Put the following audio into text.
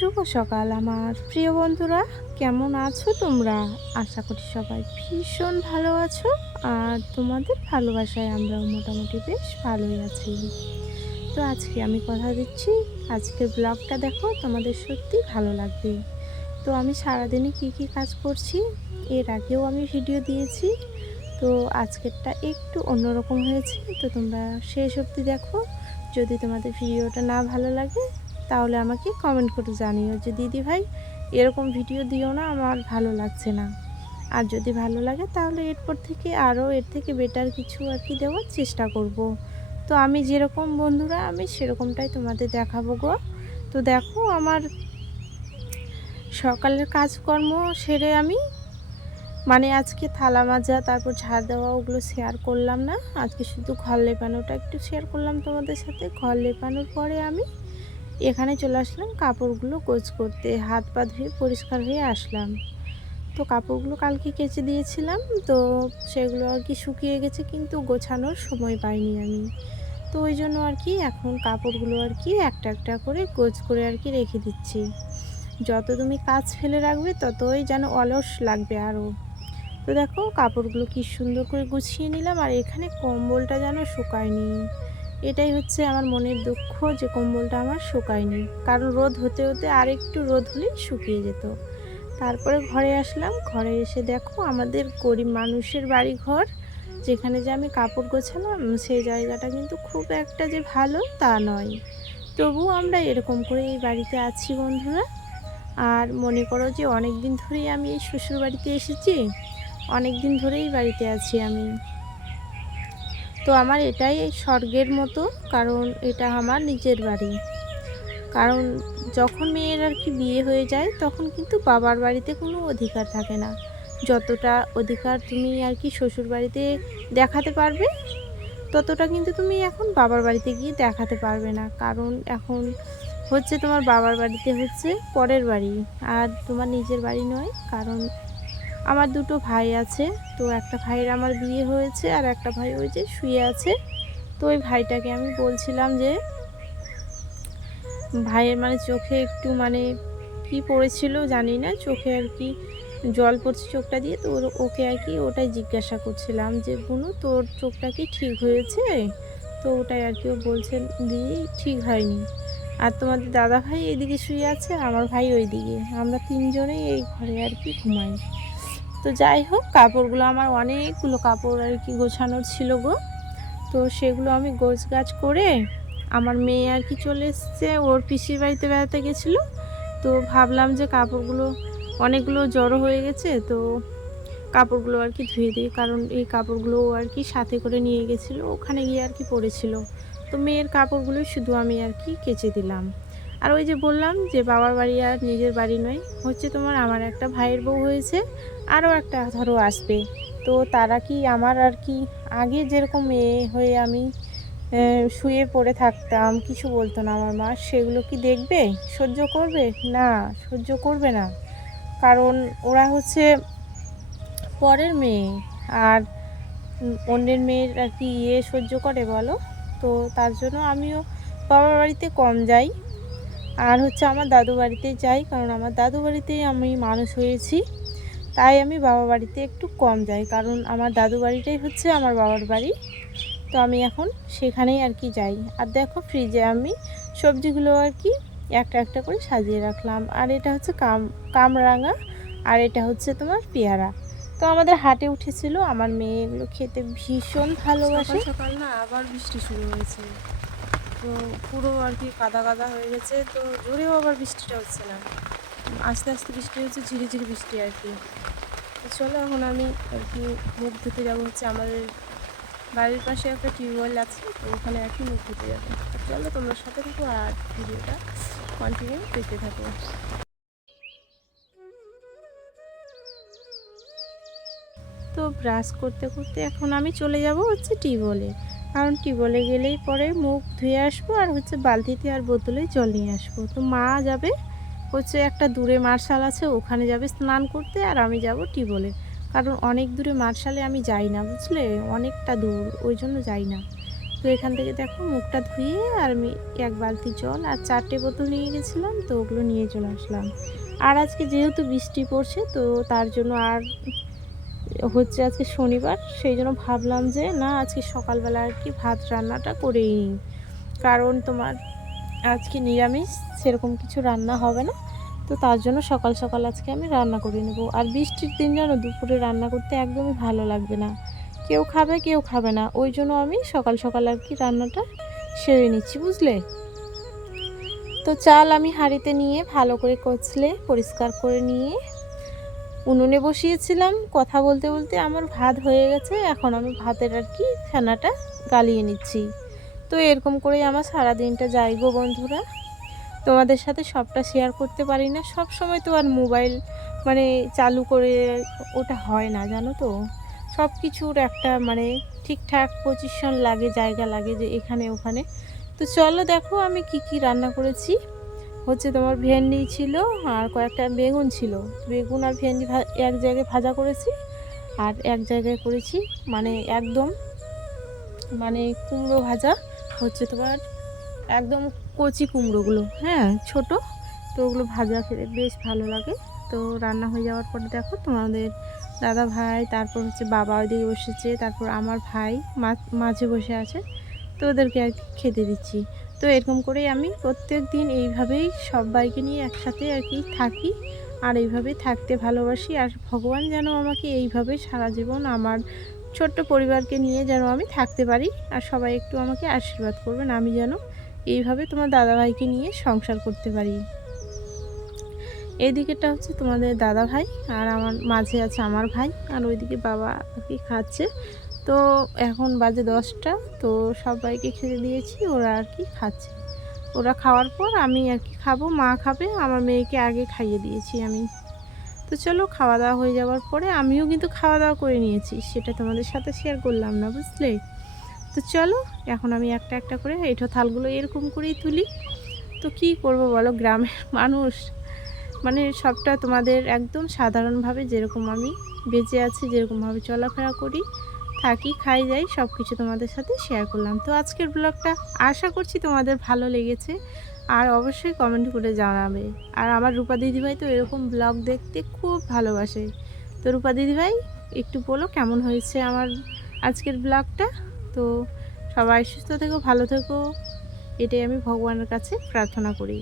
শুভ সকাল আমার প্রিয় বন্ধুরা, কেমন আছো তোমরা? আশা করি সবাই ভীষণ ভালো আছো। আর তোমাদের ভালোবাসায় আমরাও মোটামুটি বেশ ভালোই আছি। তো আজকে আমি কথা দিচ্ছি, আজকের ব্লগটা দেখো, তোমাদের সত্যি ভালো লাগবে। তো আমি সারাদিনে কি কি কাজ করছি এর আগেও আমি ভিডিও দিয়েছি, তো আজকেরটা একটু অন্যরকম হয়েছে। তো তোমরা শেষ অবধি দেখো। যদি তোমাদের ভিডিওটা না ভালো লাগে তাহলে আমাকে কমেন্ট করে জানিও যে দিদি ভাই এরকম ভিডিও দিও না, আমার ভালো লাগছে না। আর যদি ভালো লাগে তাহলে এরপর থেকে আরও এর থেকে বেটার কিছু আর কি দেওয়ার চেষ্টা করব। তো আমি যেরকম বন্ধুরা আমি সেরকমটাই তোমাদের দেখাবো গো। তো দেখো, আমার সকালের কাজকর্ম সেরে আমি আজকে থালা মাজা তারপর ঝাড় দেওয়া ওগুলো শেয়ার করলাম না। আজকে শুধু ঘর লেপানোটা একটু শেয়ার করলাম তোমাদের সাথে। ঘর লেপানোর পরে আমি এখানে চলে আসলাম কাপড়গুলো গোছ করতে, হাত পা ধুয়ে পরিষ্কার হয়ে আসলাম। তো কাপড়গুলো কালকে কেচে দিয়েছিলাম, তো সেগুলো আর কি শুকিয়ে গেছে, কিন্তু গোছানোর সময় পাইনি আমি। তো ওই জন্য আর কি এখন কাপড়গুলো আর কি একটা একটা করে গোছ করে আর কি রেখে দিচ্ছি। যত তুমি কাজ ফেলে রাখবে ততই যেন অলস লাগবে আরও। তো দেখো কাপড়গুলো কি সুন্দর করে গুছিয়ে নিলাম। আর এখানে কম্বলটা যেন শুকায়নি, এটাই হচ্ছে আমার মনের দুঃখ যে কম্বলটা আমার শুকায়নি। কারণ রোদ হতে হতে আর একটু রোদ হলেই শুকিয়ে যেত। তারপরে ঘরে আসলাম, ঘরে এসে দেখো আমাদের গরিব মানুষের বাড়ি ঘর, যেখানে যে আমি কাপড় গোছালাম সেই জায়গাটা কিন্তু খুব একটা যে ভালো তা নয়। তবুও আমরা এরকম করে এই বাড়িতে আছি বন্ধুরা। আর মনে করো যে অনেক দিন ধরেই আমি এই শ্বশুর বাড়িতে এসেছি, অনেক দিন ধরেই বাড়িতে আছি আমি। তো আমার এটাই স্বর্গের মতো, কারণ এটা আমার নিজের বাড়ি। কারণ যখন মেয়ের আর কি বিয়ে হয়ে যায় তখন কিন্তু বাবার বাড়িতে কোনো অধিকার থাকে না। যতটা অধিকার তুমি আর কি শ্বশুর বাড়িতে দেখাতে পারবে ততটা কিন্তু তুমি এখন বাবার বাড়িতে গিয়ে দেখাতে পারবে না। কারণ এখন হচ্ছে তোমার বাবার বাড়িতে হচ্ছে পরের বাড়ি, আর তোমার নিজের বাড়ি নয়। কারণ আমার দুটো ভাই আছে, তো একটা ভাইয়ের আমার বিয়ে হয়েছে আর একটা ভাই ওই যে শুয়ে আছে। তো ওই ভাইটাকে আমি বলছিলাম যে ভাইয়ের চোখে একটু কি পড়েছিল জানি না, চোখে আর কি জল পড়ছে চোখটা দিয়ে। তো ওকে আর কি ওটাই জিজ্ঞাসা করছিলাম যে বুনু তোর চোখটা কি ঠিক হয়েছে? তো ওটাই আর কি ও বলছে দিদি ঠিক হয়নি। আর তোমাদের দাদা ভাই এদিকে শুয়ে আছে, আমার ভাই ওই দিকে, আমরা তিনজনেই এই ঘরে আর কি ঘুমাই। তো যাই হোক, কাপড়গুলো আমার অনেকগুলো কাপড় আর কি গোছানোর ছিল গো। তো সেগুলো আমি গোছগাছ করে, আমার মেয়ে আর কি চলে এসছে, ওর পিসির বাড়িতে বেড়াতে গেছিলো। তো ভাবলাম যে কাপড়গুলো অনেকগুলো জড়ো হয়ে গেছে, তো কাপড়গুলো আর কি ধুয়ে দিই। কারণ এই কাপড়গুলো আর কি সাথে করে নিয়ে গেছিলো, ওখানে গিয়ে আর কি পরেছিল। তো মেয়ের কাপড়গুলো শুধু আমি আর কি কেচে দিলাম। আর ওই যে বললাম যে বাবার বাড়ি আর নিজের বাড়ি নয়, হচ্ছে তোমার আমার একটা ভাইয়ের বউ হয়েছে, আরও একটা ধরো আসবে। তো তারা কি আমার আর কি আগে যেরকম মেয়ে হয়ে আমি শুয়ে পড়ে থাকতাম, কিছু বলতো না আমার মা, সেগুলো কি দেখবে? সহ্য করবে না? সহ্য করবে না। কারণ ওরা হচ্ছে পরের মেয়ে, আর অন্যের মেয়ের আর কি সহ্য করে বলো? তো তার জন্য আমিও বাবার বাড়িতে কম যাই, আর হচ্ছে আমার দাদু বাড়িতে যাই। কারণ আমার দাদু বাড়িতেই আমি মানুষ হয়েছি, তাই আমি বাবা বাড়িতে একটু কম যাই। কারণ আমার দাদু বাড়িটাই হচ্ছে আমার বাবার বাড়ি। তো আমি এখন সেখানেই আর কি যাই। আর দেখো ফ্রিজে আমি সবজিগুলো আর কি একটা একটা করে সাজিয়ে রাখলাম। আর এটা হচ্ছে কামরাঙা, আর এটা হচ্ছে তোমার পেয়ারা। তো আমাদের হাটে উঠেছিল, আমার মেয়ে এগুলো খেতে ভীষণ ভালোবাসে। সকাল সকাল না আবার বৃষ্টি শুরু হয়েছে, তো পুরো আর কি কাদা কাদা হয়ে গেছে। তো জোরেও আবার বৃষ্টিটা হচ্ছে না, আস্তে আস্তে বৃষ্টি হচ্ছে, ঝিরিঝিরি বৃষ্টি আর কি। তো চলো এখন আমি আর কি মুখ ধুতে যাবো, হচ্ছে আমাদের বাড়ির পাশে একটা টিউবওয়েল আছে, তো ওখানে আর কি মুখ ধুতে যাবো। তো চলো তোমরা সাথে থাকো আর ভিডিওটা কন্টিনিউ দেখতে থাকো। তো ব্রাশ করতে করতে এখন আমি চলে যাব হচ্ছে টিউবওয়েলে। কারণ টিউবওয়েলে গেলেই পরে মুখ ধুয়ে আসবো, আর হচ্ছে বালতিতে আর বোতলে জল নিয়ে আসবো। তো মা যাবে হচ্ছে একটা দূরে মার্শাল আছে, ওখানে যাবে স্নান করতে, আর আমি যাব টিউবওয়েলে। কারণ অনেক দূরে মার্শালে আমি যাই না, বুঝলে, অনেকটা দূর, ওই জন্য যাই না। তো এখান থেকে দেখো মুখটা ধুয়ে আর আমি 1 বালতি জল আর 4টে বোতল নিয়ে গেছিলাম, তো ওগুলো নিয়ে চলে আসলাম। আর আজকে যেহেতু বৃষ্টি পড়ছে তো তার জন্য আর হচ্ছে আজকে শনিবার, সেই জন্য ভাবলাম যে না আজকে সকালবেলা আর কি ভাত রান্নাটা করেই নিই। কারণ তোমার আজকে নিরামিষ, সেরকম কিছু রান্না হবে না। তো তার জন্য সকাল সকাল আজকে আমি রান্না করে নেব। আর বৃষ্টির দিন জানো দুপুরে রান্না করতে একদমই ভালো লাগবে না, কেউ খাবে কেউ খাবে না, ওই জন্য আমি সকাল সকাল আর কি রান্নাটা সেরে নিচ্ছি, বুঝলে। তো চাল আমি হাঁড়িতে নিয়ে ভালো করে কচলে পরিষ্কার করে নিয়ে উনুনে বসিয়েছিলাম। কথা বলতে বলতে আমার ভাত হয়ে গেছে, এখন আমি ভাতের আর কি ফেনাটা গালিয়ে নিচ্ছি। তো এরকম করেই আমার সারা দিনটা যায় গো বন্ধুরা। তোমাদের সাথে সবটা শেয়ার করতে পারি না, সব সময় তো আর মোবাইল মানে চালু করে ওটা হয় না, জানো তো। সব কিছুর একটা মানে ঠিকঠাক পজিশন লাগে, জায়গা লাগে যে এখানে ওখানে। তো চলো দেখো আমি কি কি রান্না করেছি। হচ্ছে তোমার ভেন্ডি ছিল আর কয়েকটা বেগুন ছিল, বেগুন আর ভেন্ডি এক জায়গায় ভাজা করেছি, আর এক জায়গায় করেছি মানে একদম মানে কুমড়ো ভাজা। হচ্ছে তোমার একদম কচি কুমড়োগুলো, হ্যাঁ ছোট, তো ওগুলো ভাজা খেতে বেশ ভালো লাগে। তো রান্না হয়ে যাওয়ার পরে দেখো তোমাদের দাদা ভাই, তারপর হচ্ছে বাবা ওইদিকে বসেছে, তারপর আমার ভাই মাঝে বসে আছে, তো ওদেরকে আর কি খেতে দিচ্ছি। তো এরকম করেই আমি প্রত্যেক দিন এইভাবেই সবাইকে নিয়ে একসাথে আর কি থাকি, আর এইভাবেই থাকতে ভালোবাসি। আর ভগবান যেন আমাকে এইভাবে সারা জীবন আমার ছোট্ট পরিবারকে নিয়ে যেন আমি থাকতে পারি, আর সবাই একটু আমাকে আশীর্বাদ করবেন, আমি যেন এইভাবে তোমার দাদাভাইকে নিয়ে সংসার করতে পারি। এই দিকেরটা হচ্ছে তোমাদের দাদা ভাই, আর আমার মাঝে আছে আমার ভাই, আর ওইদিকে বাবা আর কি খাচ্ছে। তো এখন বাজে 10টা, তো সবাইকে খেতে দিয়েছি, ওরা আর কি খাচ্ছে। ওরা খাওয়ার পর আমি আর কি খাবো, মা খাবে, আমার মেয়েকে আগে খাইয়ে দিয়েছি আমি। তো চলো খাওয়া দাওয়া হয়ে যাওয়ার পরে আমিও কিন্তু খাওয়া দাওয়া করে নিয়েছি, সেটা তোমাদের সাথে শেয়ার করলাম না, বুঝলে। তো চলো এখন আমি একটা একটা করে এঁঠো থালগুলো এরকম করেই তুলি। তো কি করব বলো, গ্রামের মানুষ মানে সবটা তোমাদের একদম সাধারণভাবে যেরকম আমি বেঁচে আছি, যেরকমভাবে চলাফেরা করি, থাকি, খাই, যাই, সব কিছু তোমাদের সাথে শেয়ার করলাম। তো আজকের ব্লগটা আশা করছি তোমাদের ভালো লেগেছে, আর অবশ্যই কমেন্ট করে জানাবে। আর আমার রূপা দিদিভাই তো এরকম ব্লগ দেখতে খুব ভালোবাসে। তো রূপা দিদিভাই একটু বলো কেমন হয়েছে আমার আজকের ব্লগটা। তো সবাই সুস্থ থেকো, ভালো থেকো, এটাই আমি ভগবানের কাছে প্রার্থনা করি।